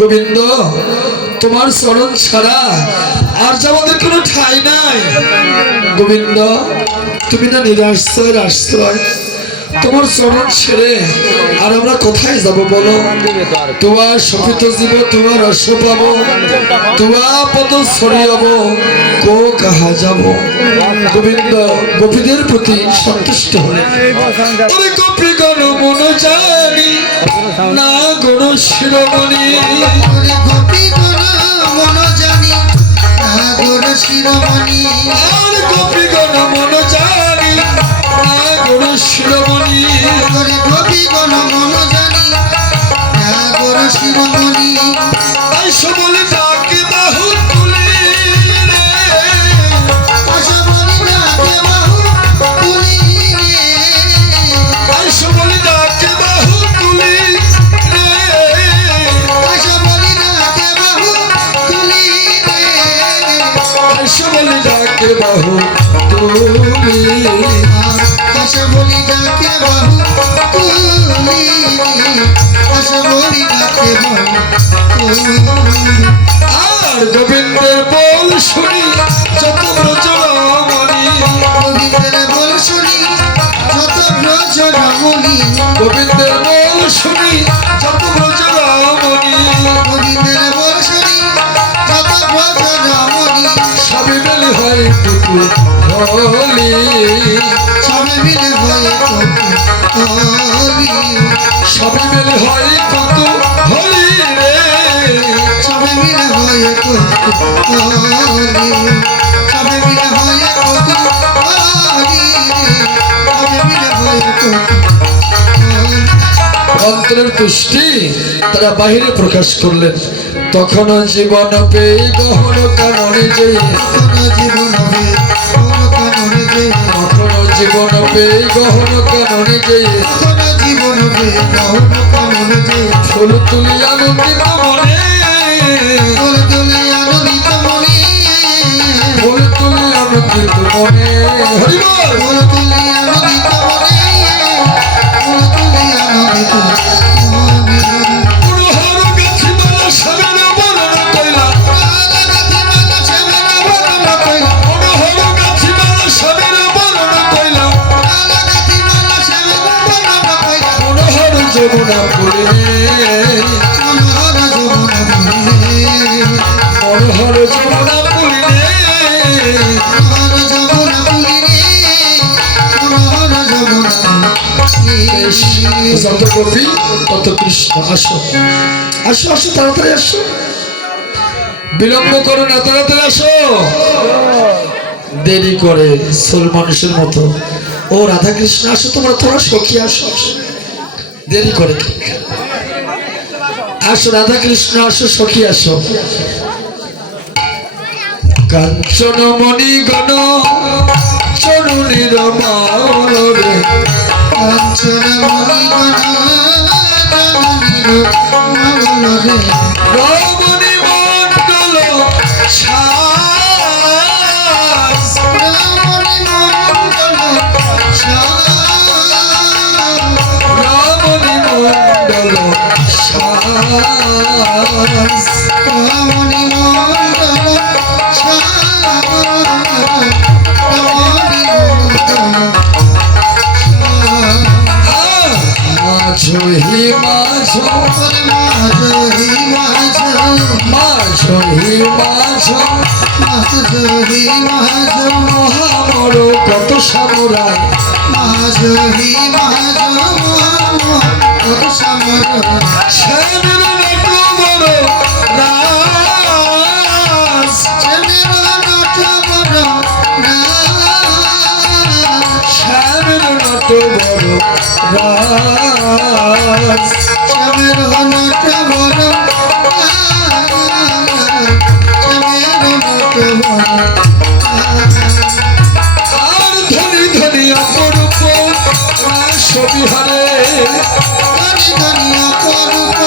গোবিন্দ, তোমার স্মরণ ছাড়া আর যে আমাদের কোনো ঠাই নাই। গোবিন্দ, তুমি না নিরাশ্রয়ের আশ্রয়। তোমার চরণ ছেড়ে আর আমরা কোথায় যাব বলো? তোমার সপিত জীব তোমার রস পাবো তোমার পদ ছড়িয়াব কো কাহা যাব? গোবিন্দ গোপীদের প্রতি সন্তুষ্ট হলে। গোপী গণ মন জানি না গণ শিরোমণি। গোপী গুণ মন জানি নাগর শিরোমণি। আর গোপী গণ মন জানি বলি ডাকে বাহু রে আশা বলি ডাকে বাহু আর গোবিন্দের বল শুনি যত ব্রজরমণি গোবিন্দের বল শুনি যত ব্রজ রমণী অন্তরের তুষ্টি তারা বাহিরে প্রকাশ করলেন। তখন জীবন পেয়ে গহন কাননে যে জীবন হবে জীবন পেয়ে গহন কাননে যে। কোন জীবন পেয়ে গহন কাননে যে। ফুল তুলি আনন্দিত মনে। ফুল তুলি আনন্দিত মনে। ফুল তুলি আনন্দিত মনে। পুরোহর যমুনা পুরে মনোহর যমুনা পুরে যত গোপী তত কৃষ্ণ। আসো আসো আসো, তাড়াতাড়ি আসো। বিলম্ব করো না, তাড়াতাড়ি আসো। দেরি করে সোল মানুষের মতো। ও রাধা কৃষ্ণ আসো, তোমরা তোমরা সখী, আসো আসো। দেরি করে? আসো রাধা কৃষ্ণ আসো সখী আসো। কাঞ্চন মণি গণ চরণের মালরে রমণী মণ্ডল সাজ মাঝো হি মাঝো মাঝো হি মাঝো কত শ্যামের নাটু বড় রাজ শ্যামের নাটু বড় রাজ আর ধনী ধনী অপরূপ রাসবিহারে ধনী ধনী অপরূপ